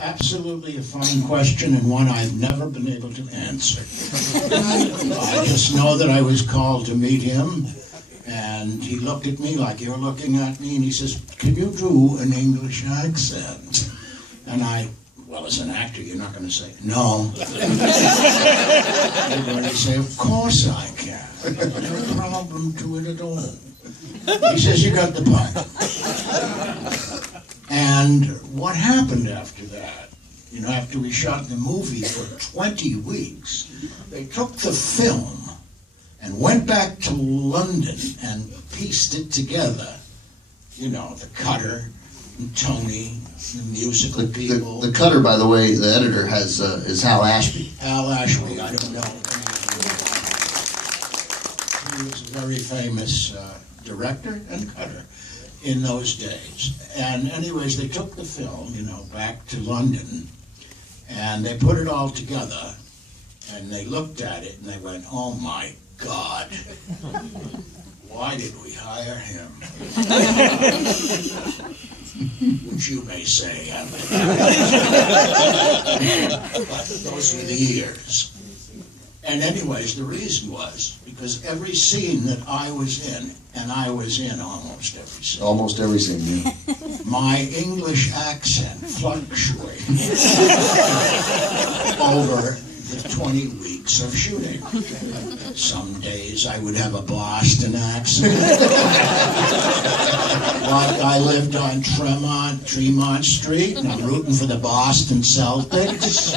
Absolutely a fine question, and one I've never been able to answer. I just know that I was called to meet him, and he looked at me like you're looking at me, and he says, "Can you do an English accent?" And well, as an actor, you're not going to say, "No." You're going to say, "Of course I can. No problem to it at all." He says, "You got the part." And what happened after that, after we shot the movie for 20 weeks, they took the film and went back to London and pieced it together. The cutter, and Tony, the musical people. The cutter, by the way, the editor is Hal Ashby. Hal Ashby, I don't know. He was a very famous director and cutter in those days. And anyways, they took the film, back to London, and they put it all together, and they looked at it, and they went, "Oh my God, why did we hire him?" Which you may say, those were the years. And anyways, the reason was because every scene that I was in, and I was in almost every scene. Almost every scene, yeah. My English accent fluctuated over the 20 weeks of shooting. Some days I would have a Boston accent. Like I lived on Tremont Street, and I'm rooting for the Boston Celtics.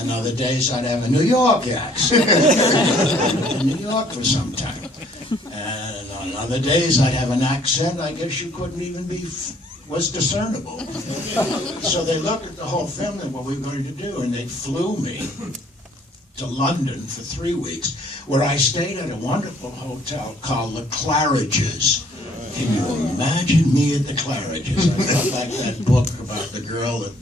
And other days I'd have a New York accent. I lived in New York for some time. And on other days I'd have an accent I guess you couldn't even was discernible. So they looked at the whole film and what we were going to do, and they flew me to London for 3 weeks, where I stayed at a wonderful hotel called the Claridge's. Can you imagine me at the Claridge's? I felt like that book about the girl that,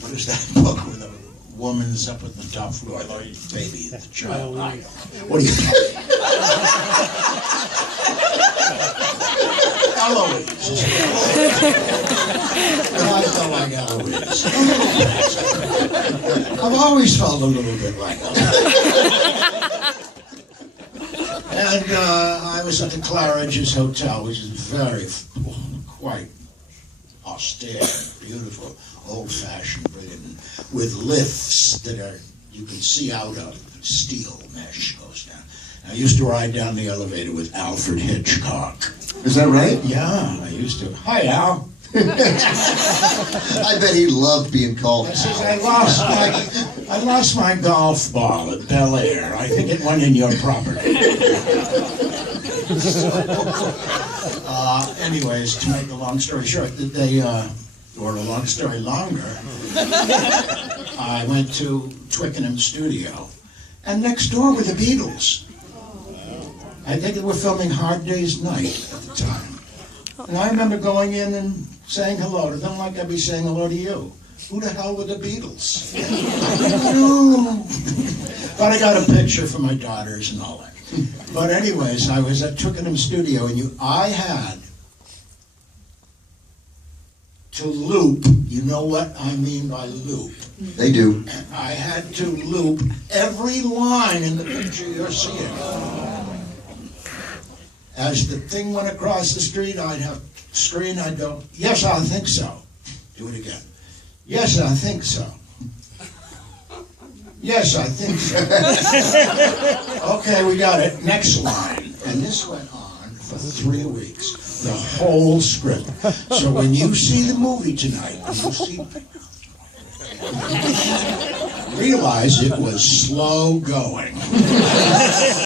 what is that book where the woman's up at the top floor, the baby, the child. What do you think? Eloise. I felt like Eloise. I've always felt a little bit like Eloise. And I was at the Claridge's Hotel, which is quite austere, beautiful, old-fashioned Britain, with lifts that you can see out of. Steel mesh goes down. I used to ride down the elevator with Alfred Hitchcock. Is that right? Yeah, I used to. Hi, Al. I bet he loved being called Al. I lost my golf ball at Bel Air. I think it went in your property. Anyways, to make a long story short, or a long story longer, I went to Twickenham Studio, and next door were the Beatles. I think they were filming Hard Day's Night at the time. And I remember going in and saying hello to them like I'd be saying hello to you. Who the hell were the Beatles? But I got a picture for my daughters and all that. But anyways, I was at Twickenham Studio, and I had to loop. You know what I mean by loop? They do. I had to loop every line in the picture you're seeing. As the thing went across the street, I'd go, "Yes, I think so." Do it again. "Yes, I think so." "Yes, I think so." "Okay, we got it. Next line." And this went on for 3 weeks. The whole script. So when you see the movie tonight, realize it was slow going.